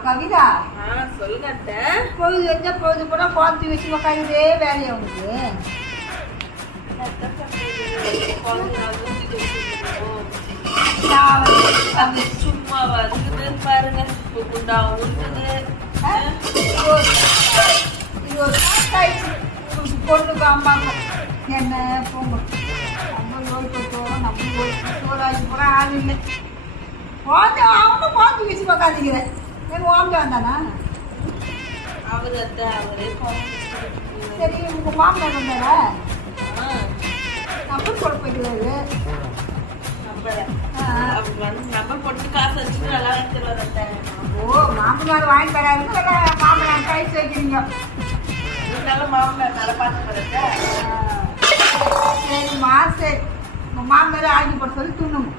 கவிதா சொல்லுங்க அத்தை. பொழுது வச்சா பொழுது கூட குழந்தை வச்சு உட்காந்துட்டே வேலையை உங்களுக்கு சும்மா வந்து பாருங்க இது ஒரு பொண்ணுக்கு அம்மாக்கும் என்ன போங்க நம்ம ஓய்ப்பட்டோம் நம்ம ஓய்ப்பட்டோம் ஆகி போகிற ஆள் இல்லை குழந்தை அவனும் குழந்தை வச்சு உட்காந்துக்கிறேன் எங்கள் ஓம்பி வந்தானா அவரு அத்தை அவரே சரி உங்கள் மாமனார் வந்தாரா நம்பர் போட போயிடுவாரு நம்பர் போட்டு காசு வச்சு நல்லா எடுத்துருவாரு அத்தை. ஓ மாமனார் வாங்கி தராரு இல்லை மாமனார் கைச்சு வைக்கிறீங்க இருந்தாலும் மாமனார் நல்லா பார்த்து சரிம்மா சரி உங்கள் மாமனார் ஆகி போட சொல்லி தூணுங்க